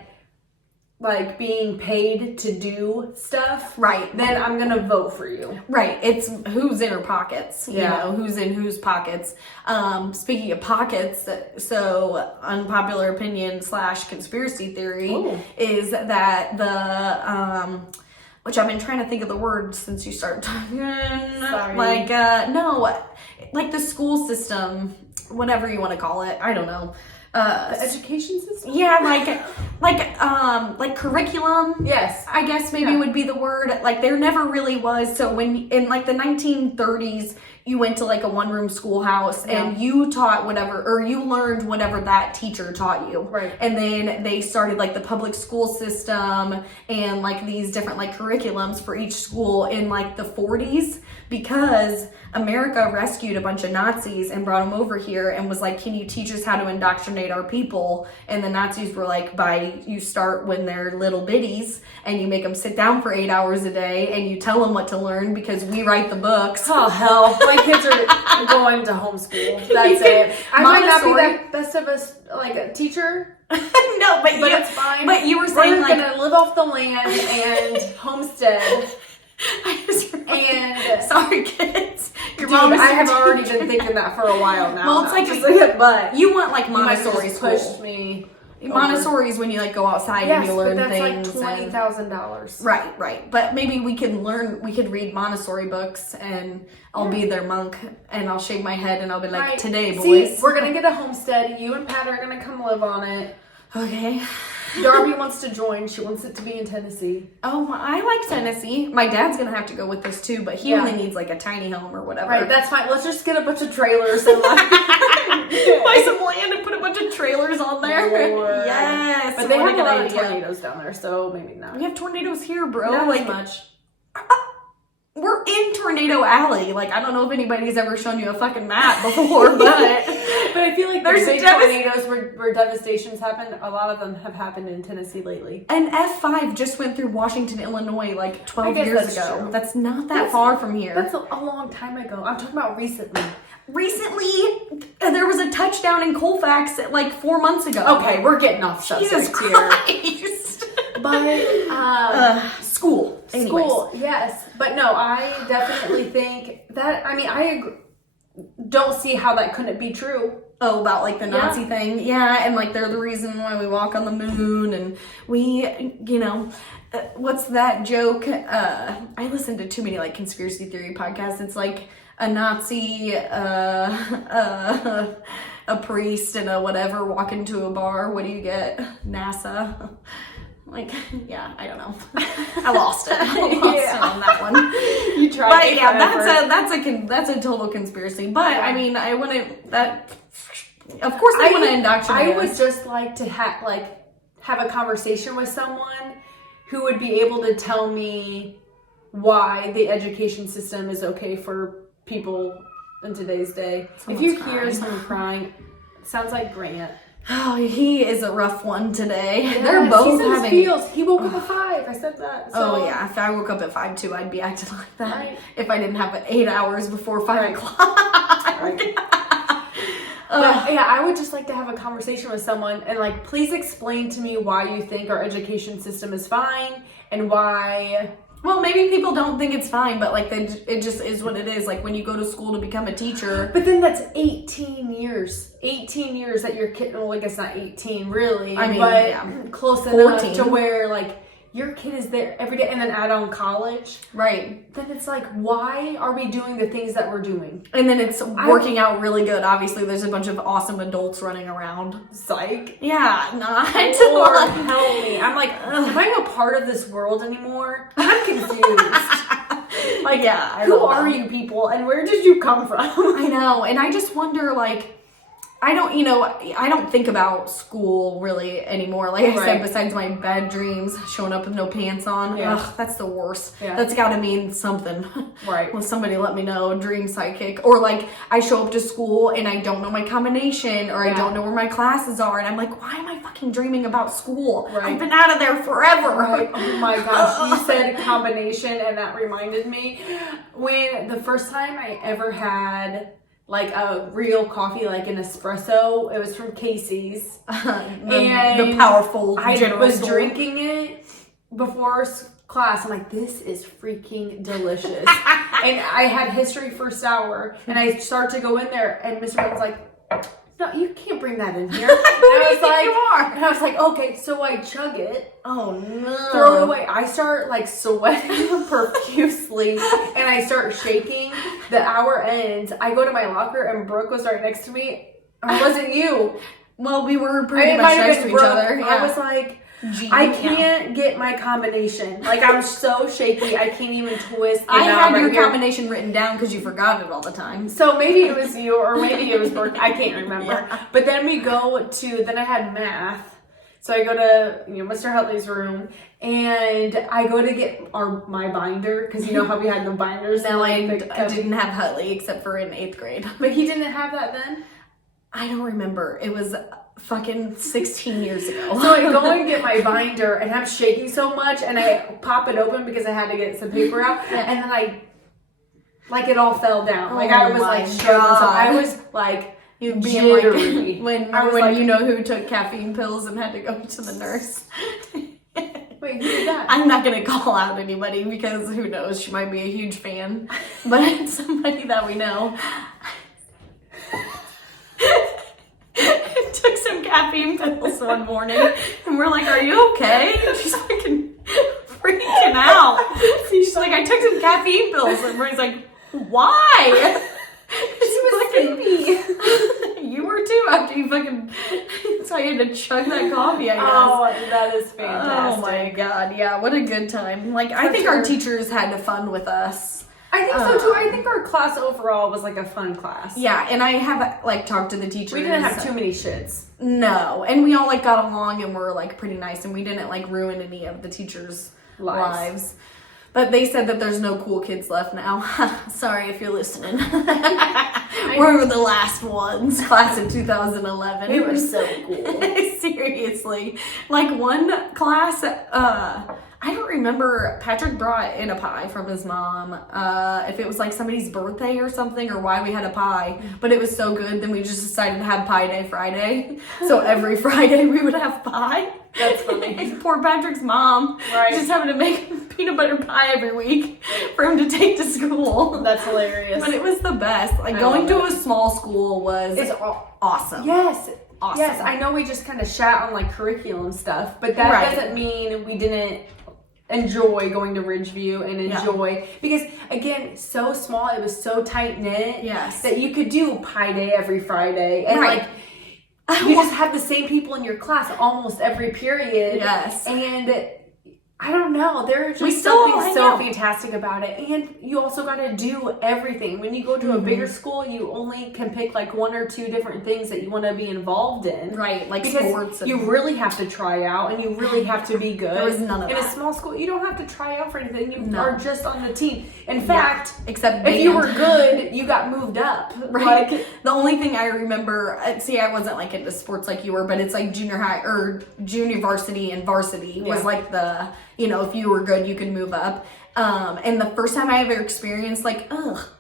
like being paid to do stuff, right, then I'm gonna vote for you. Right. It's who's in her pockets. You know, who's in whose pockets. Speaking of pockets, so unpopular opinion / conspiracy theory is that the which I've been trying to think of the word since you started talking. Sorry. Like like the school system, whatever you want to call it. I don't know. The education system? Yeah, like curriculum. Yes. I guess maybe would be the word. Like there never really was. So when in like the 1930s, you went to like a one-room schoolhouse and you taught whatever, or you learned whatever that teacher taught you. Right. And then they started like the public school system and like these different like curriculums for each school in like the 40s because America rescued a bunch of Nazis and brought them over here and was like, can you teach us how to indoctrinate our people? And the Nazis were like, you start when they're little bitties and you make them sit down for 8 hours a day and you tell them what to learn because we write the books. Oh, hell. My kids are going to homeschool. That's it. I might not be the best of a teacher. No, but it's fine. But you were saying we're gonna live off the land and homestead. And sorry, kids. Your Dude, mom is I have already been thinking that for a while now. Well, it's like but you want like Montessori school. Pushed me. Montessori is when you like go outside and you learn but that's things. like $20,000. Right. But maybe we could read Montessori books and I'll be their monk and I'll shave my head and I'll be like, today, boys. See, we're gonna get a homestead. You and Pat are gonna come live on it. Okay. Darby wants to join. She wants it to be in Tennessee. Oh, I like Tennessee. My dad's gonna have to go with us too, but he only needs like a tiny home or whatever. Right, that's fine. Let's just get a bunch of trailers and like buy some land and put a bunch of trailers on there. Lord. Yes, but they have a lot of tornadoes down there, so maybe not. We have tornadoes here, bro. Not like as much. We're in Tornado Alley. Like, I don't know if anybody's ever shown you a fucking map before, but I feel like there's big tornadoes where devastations happen. A lot of them have happened in Tennessee lately. And F5 just went through Washington, Illinois, like 12 years ago. True. That's not that far from here. That's a long time ago. I'm talking about recently. Recently, there was a touchdown in Colfax like 4 months ago. Okay, we're getting off subject Jesus Christ. here. But school. School, yes. But no, I definitely think that, I mean, I agree, don't see how that couldn't be true. Oh, about like the Nazi thing? Yeah, and like they're the reason why we walk on the moon and we, what's that joke? I listen to too many like conspiracy theory podcasts. It's like a Nazi, a priest and a whatever walk into a bar. What do you get? NASA. Like, yeah, I don't know. I lost it. It on that one. You tried. But yeah, that's a total conspiracy. But I mean, I wouldn't. That of course they want to indoctrinate. I would just like to have a conversation with someone who would be able to tell me why the education system is okay for people in today's day. If you hear someone crying, it sounds like Grant. Oh, he is a rough one today. Yes, they're both having feels. He woke up at 5. I said that. So. Oh yeah, if I woke up at 5 too, I'd be acting like that. Right. If I didn't have 8 hours before 5 o'clock. Right. But yeah, I would just like to have a conversation with someone and like, please explain to me why you think our education system is fine and why. Well, maybe people don't think it's fine, but like it just is what it is. Like when you go to school to become a teacher. But then that's 18 years. 18 years that your kid, well, I guess not 18 really. I mean, but close 14. enough to where like your kid is there every day, and then add on college. Right. Then it's like, why are we doing the things that we're doing? And then it's working out really good. Obviously, there's a bunch of awesome adults running around. Psych. Yeah, not. Lord, help me. I'm like, am I a part of this world anymore? I'm confused. Like, yeah, who are you people, and where did you come from? I know, and I just wonder, like, I don't think about school really anymore. Like I said, besides my bad dreams, showing up with no pants on, ugh, that's the worst. Yeah. That's got to mean something. Right. Well, somebody let me know, dream psychic. Or like I show up to school and I don't know my combination, or I don't know where my classes are, and I'm like, why am I fucking dreaming about school? Right. I've been out of there forever. Right. Oh my gosh, you said combination, and that reminded me when the first time I ever had like a real coffee, like an espresso. It was from Casey's. And the powerful I was drinking it before class. I'm like, this is freaking delicious. And I had history first hour, and I start to go in there, and Mr. Brown's like, no, you can't bring that in here. And I was like, okay, so I chug it. Oh no. Throw it away. I start like sweating profusely, and I start shaking. The hour ends. I go to my locker, and Brooke was right next to me. It wasn't you. Well, we were pretty much next to each other. Yeah. I was like, I can't get my combination. Like, I'm so shaky, I can't even twist. I had your combination written down because you forgot it all the time. So maybe it was you, or maybe it was Brooke. I can't remember. Yeah. But then then I had math. So I go to Mr. Hutley's room, and I go to get my binder, because you know how we had no binders. No, I didn't have Hutley except for in 8th grade. But he didn't have that then? I don't remember. It was fucking 16 years ago. So I go and get my binder, and I'm shaking so much, and I pop it open because I had to get some paper out, and then it all fell down. Like, I was like struggling. So I was like, you'd be like when you know who took caffeine pills and had to go to the nurse. Wait, who did that? I'm not gonna call out anybody because who knows, she might be a huge fan, but it's somebody that we know. Took some caffeine pills one morning, and we're like, "Are you okay?" And she's fucking freaking out. She's like, "I took some caffeine pills," and we're like, "Why?" She was sleepy. You were too after you fucking. So I had to chug that coffee. I guess. Oh, that is fantastic. Oh my god, yeah, what a good time. Like, I think our teachers had fun with us. I think so too. I think our class overall was like a fun class. Yeah, and I have like talked to the teachers. We didn't have too many shits. No, and we all like got along and were like pretty nice, and we didn't like ruin any of the teachers' lives. But they said that there's no cool kids left now. Sorry if you're listening. We're the last ones, class of 2011. We were so cool. Seriously. Like one class, I don't remember, Patrick brought in a pie from his mom, if it was like somebody's birthday or something, or why we had a pie, but it was so good, then we just decided to have Pie Day Friday. So every Friday we would have pie. That's funny. Poor Patrick's mom. Right. Just having to make peanut butter pie every week for him to take to school. That's hilarious. But it was the best. Like, going to a small school was awesome. Yes. Awesome. Yes, I know we just kind of shat on like curriculum stuff, but that doesn't mean we didn't enjoy going to Ridgeview and enjoy, because again, so small, it was so tight knit that you could do Pie Day every Friday, and like you just have the same people in your class almost every period. Yes. And I don't know, there's just something so fantastic about it. And you also got to do everything. When you go to a bigger school, you only can pick like one or two different things that you want to be involved in. Right, like because sports. You really have to try out, and you really have to be good. There was none of that. In a small school, you don't have to try out for anything. You are just on the team. In fact, except if you were good, you got moved up. Right. Like, the only thing I remember, see, I wasn't like into sports like you were, but it's like junior high or junior varsity and varsity was like the, if you were good, you could move up. And the first time I ever experienced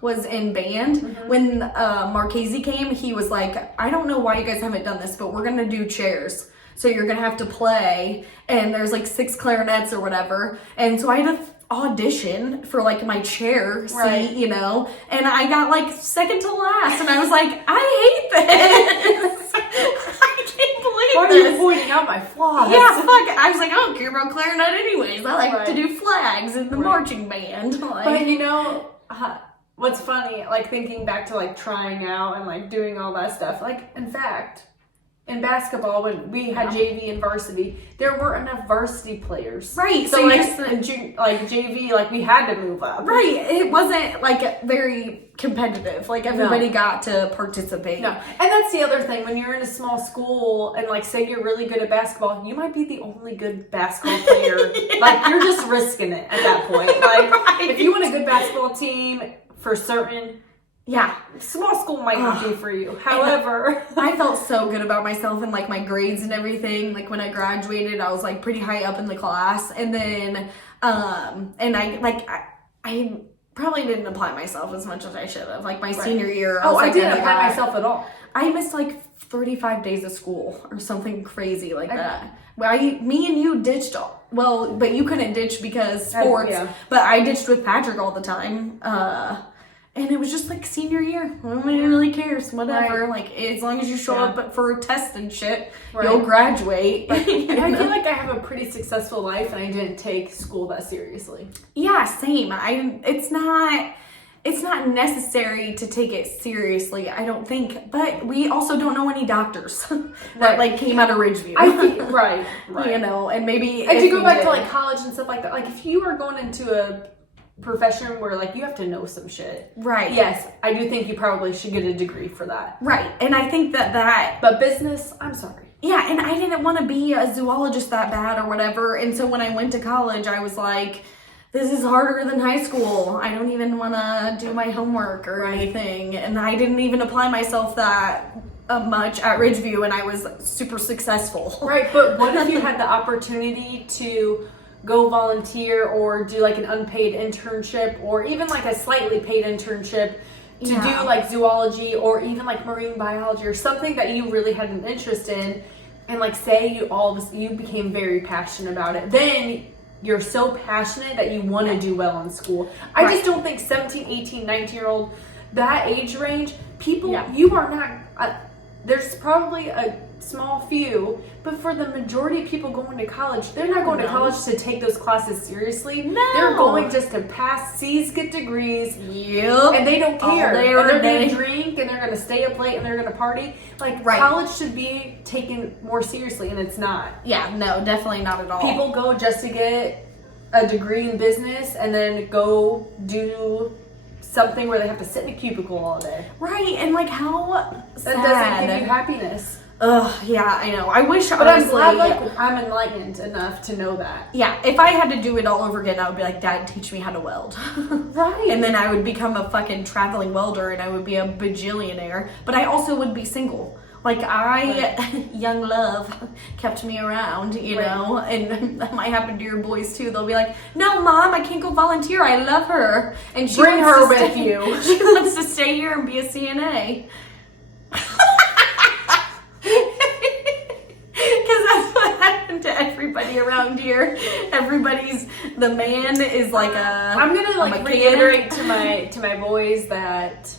was in band. When Marchese came, he was like, I don't know why you guys haven't done this, but we're gonna do chairs. So you're gonna have to play, and there's like 6 clarinets or whatever. And so I had to audition for like my chair seat, and I got like second to last, and I was like, I hate this. I can't believe Why are you pointing out my flaws? Yeah, fuck. I was like, I don't care about clarinet anyways. I like to do flags in the marching band. Like, but you know, what's funny, like thinking back to like trying out and like doing all that stuff. Like, in fact, in basketball, when we had JV and varsity, there weren't enough varsity players. Right. So like, JV, like we had to move up. Right. It wasn't like very competitive. Like everybody got to participate. No. And that's the other thing. When you're in a small school and like say you're really good at basketball, you might be the only good basketball player. Like you're just risking it at that point. Like if you want a good basketball team for certain, small school might not be for you. However, I felt so good about myself and like my grades and everything. Like when I graduated, I was like pretty high up in the class, and then and I probably didn't apply myself as much as I should have. Like my senior year, I didn't apply myself at all. I missed like 35 days of school or something crazy like that. Me and you ditched but you couldn't ditch because sports. But I ditched with Patrick all the time. And it was just like senior year. Nobody really cares. Whatever. Like as long as you show up for a test and shit, you'll graduate. I feel like I have a pretty successful life, and I didn't take school that seriously. Yeah, same. It's not necessary to take it seriously, I don't think. But we also don't know any doctors that like came out of Ridgeview. I think right. You know, and maybe if you go back to like college and stuff like that, like if you are going into a profession where like you have to know some shit, right? Yes, I do think you probably should get a degree for that, right? And I think that but business, I'm sorry. Yeah, and I didn't want to be a zoologist that bad or whatever, and so when I went to college, I was like, this is harder than high school. I don't even want to do my homework or anything, and I didn't even apply myself that much at Ridgeview, and I was super successful. Right, but what if you had the opportunity to go volunteer or do like an unpaid internship or even like a slightly paid internship to do like zoology or even like marine biology or something that you really had an interest in, and like say you became very passionate about it, then you're so passionate that you want to do well in school. I just don't think 17, 18, 19-year-old, that age range, people, you are not, there's probably a small few, but for the majority of people going to college, they're not going to college to take those classes seriously. No. They're going just to pass C's, get degrees. Yep. And they don't care. And they're going to drink, and they're going to stay up late, and they're going to party. Like, college should be taken more seriously, and it's not. Yeah, no, definitely not at all. People go just to get a degree in business, and then go do something where they have to sit in a cubicle all day. Right, and like how sad. That doesn't give you happiness. Ugh, yeah, I know. I wish, but honestly, I'm glad, like, I'm enlightened enough to know that. Yeah, if I had to do it all over again, I would be like, Dad, teach me how to weld. Right. And then I would become a fucking traveling welder, and I would be a bajillionaire. But I also would be single. Like, young love kept me around, you know, and that might happen to your boys too. They'll be like, no, Mom, I can't go volunteer. I love her. And she bring her with you. She wants to stay here and be a CNA. To everybody around here, the man is like I'm gonna like reiterate to my boys that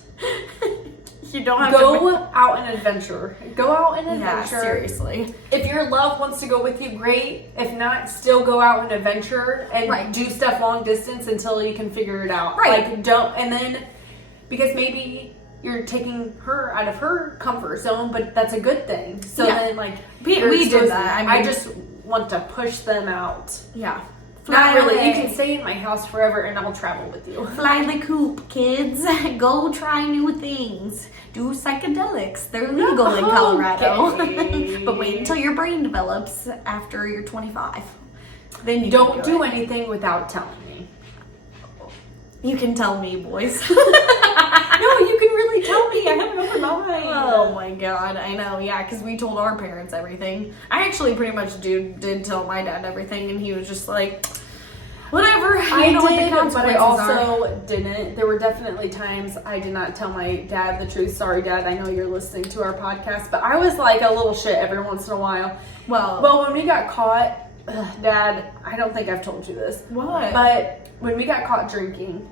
you don't have to out and adventure. Go out and adventure. Yeah, seriously. If your love wants to go with you, great. If not, still go out and adventure and do stuff long distance until you can figure it out. Right. Like and then because maybe you're taking her out of her comfort zone, but that's a good thing. So then like we did that. I mean, I just want to push them out. Yeah. Not really. You can stay in my house forever and I'll travel with you. Fly the coop, kids. Go try new things. Do psychedelics. They're legal in Colorado. Okay. But wait until your brain develops after you're 25. Then you don't do anything without telling me. You can tell me, boys. No, you can really tell me. I have an open mind. Oh my god, I know. Yeah, because we told our parents everything. I actually pretty much did tell my dad everything, and he was just like, whatever. I did, but I also didn't. There were definitely times I did not tell my dad the truth. Sorry, Dad. I know you're listening to our podcast, but I was like a little shit every once in a while. Well, when we got caught, Dad, I don't think I've told you this. What? But when we got caught drinking,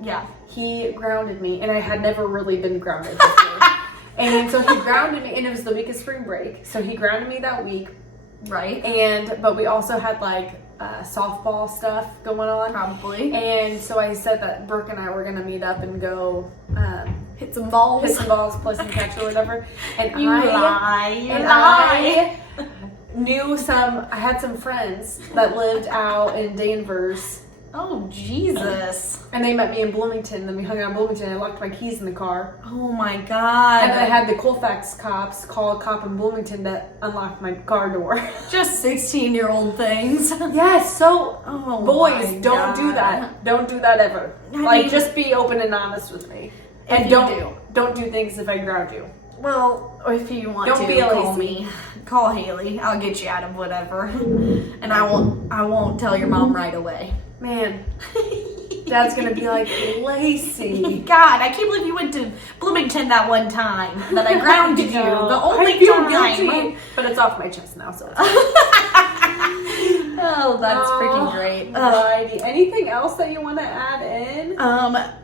he grounded me, and I had never really been grounded before. And so he grounded me, and it was the week of spring break. So he grounded me that week. Right. But we also had like softball stuff going on. Probably. And so I said that Brooke and I were gonna meet up and go hit some balls, play some catch or whatever. And You lie. I had some friends that lived out in Danvers. Oh, Jesus. And they met me in Bloomington. Then we hung out in Bloomington. I locked my keys in the car. Oh, my God. And I had the Colfax cops call a cop in Bloomington that unlocked my car door. Just 16-year-old things. Yes, so boys, my don't do God. that. Don't do that ever. Just be open and honest with me. And don't do things if I ground you. Well, if you want Don't to, be call lazy. me. Call Haley. I'll get you out of whatever. And I won't tell your mom right away. Man, Dad's gonna be like, Lacey. God, I can't believe you went to Bloomington that one time that I grounded you. The only I feel time. guilty, but it's off my chest now, so it's Oh, that's freaking great. Righty. Anything else that you want to add in?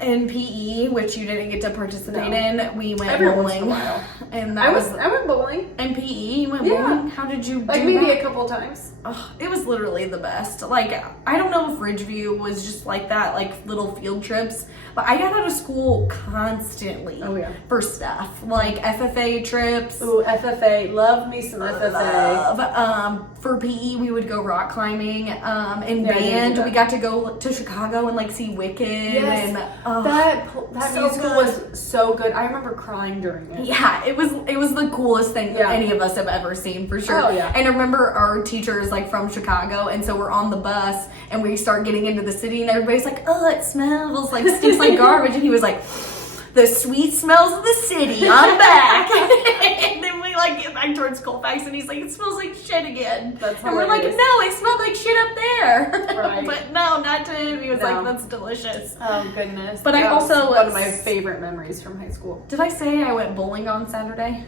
In PE, which you didn't get to participate in, we went Every once bowling. in a while. And I went bowling. in PE, you went Yeah. bowling? How did you do Like maybe that? a couple times. Ugh, it was literally the best. Like, I don't know if Ridgeview was just like that, like little field trips, but I got out of school constantly for stuff. Like FFA trips. Ooh, FFA. Love me some FFA. For PE, we would go rock climbing. In band, we got to go to Chicago and like see Wicked. Yes. And that so musical good. was so good. I remember crying during it. Yeah, it was the coolest thing any of us have ever seen, for sure. Oh, yeah. And I remember our teachers like from Chicago, and so we're on the bus and we start getting into the city, and everybody's like, "Oh, it smells like stinks like garbage," and he was like, "The sweet smells of the city. I'm back." And then we like get back towards Colfax, and he's like, "It smells like shit again." That's and we're like, "No, it smelled like shit up there." Right. But no, not to him. He was like, "That's delicious." Oh goodness. But I That was also one of my favorite memories from high school. Did I say I went bowling on Saturday?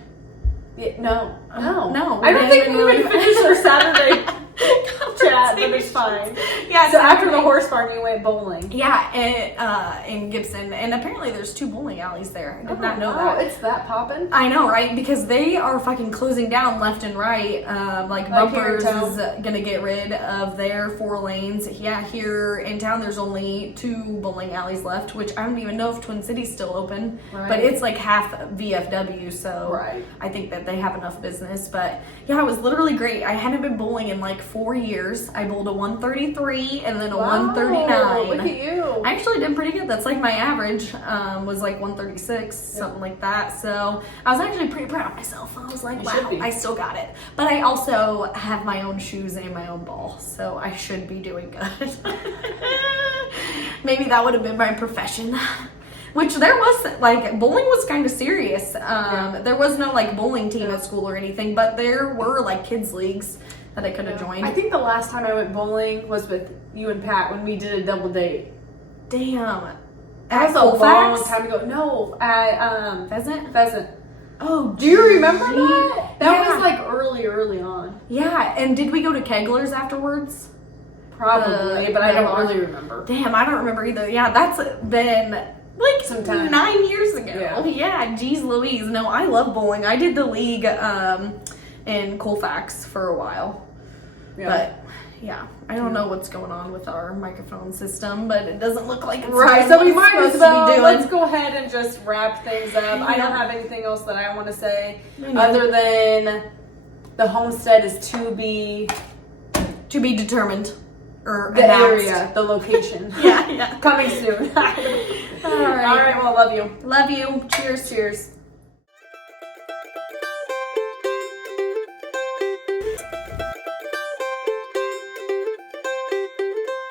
Yeah, no. I don't think we even finished our Saturday chat, but it's fine. Yeah. So after the horse farm, you went bowling. Yeah, in Gibson, and apparently there's 2 bowling alleys there. I did not know wow, that. it's that poppin'. I know, right? Because they are fucking closing down left and right. Like Bumpers is gonna get rid of their 4 lanes. Yeah, here in town there's only 2 bowling alleys left, which I don't even know if Twin City's still open. Right. But it's like half VFW, so Right. I think that they have enough business. But yeah, it was literally great. I hadn't been bowling in like 4 years. I bowled a 133 and then a 139. Look at you. I actually did pretty good. That's like my average was like 136, something like that. So I was actually pretty proud of myself. I was like, You wow, should be. I still got it. But I also have my own shoes and my own ball, so I should be doing good. Maybe that would have been my profession. Which there was, like, bowling was kind of serious. There was no, like, bowling team at school or anything, but there were, like, kids' leagues that I could have joined. I think the last time I went bowling was with you and Pat when we did a double date. Damn. That was a long time ago. No, at Pheasant. Oh, do you remember that? That Yeah. was like early on. Yeah, and did we go to Kegler's afterwards? Probably, but I don't really remember. Damn, I don't remember either. Yeah, that's been like Some time. 9 years ago. Yeah, geez Louise. No, I love bowling. I did the league in Colfax for a while. Yeah. But yeah, I don't know what's going on with our microphone system, but it doesn't look like it's right, doing so what we it's might supposed as to be well, doing. let's go ahead and just wrap things up. I don't have anything else that I want to say other than the homestead is to be determined. Or the announced. area, the location. Yeah. Coming soon. All right. All right, well, love you. Love you. Cheers. Cheers.